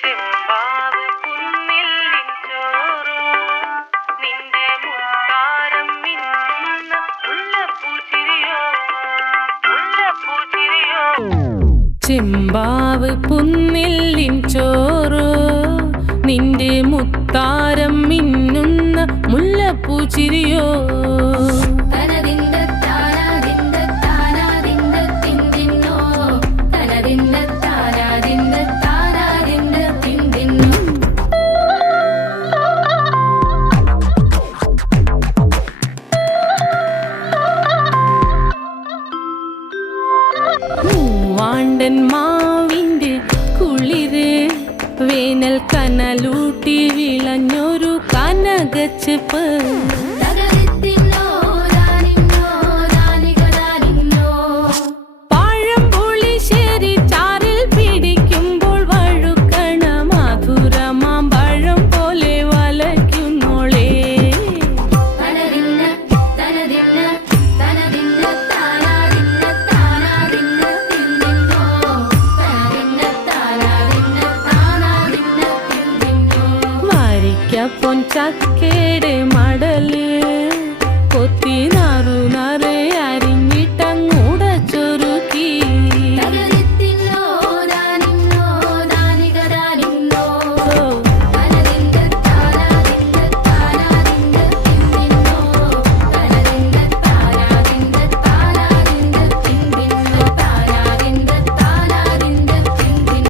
ചെമ്പാവ് കുന്നില്ലിൻ ചോറോ നിന്റെ മുത്താരം മിന്നുന്ന മുല്ലപ്പൂച്ചിരിയോ മുല്ലപ്പൂച്ചിരിയോ. ചെമ്പാവ് പുന്നില്ലിൻ ചോറോ നിന്റെ മുത്താരം മിന്നുന്ന മുല്ലപ്പൂച്ചിരിയോ. മൂവാണ്ടൻ മാവിൻ്റെ കുളിര് വേനൽ കനലൂട്ടി വിളഞ്ഞൊരു കനകച്ചെപ്പ്. പഴംപുളിശ്ശേരി ചാറിൽ പിടിക്കുമ്പോൾ വഴുക്കണ മധുരമാം പഴം പോലെ വലയ്ക്കുന്നോളേ. പൊൻചക്കേടെ മടല് കൊത്തി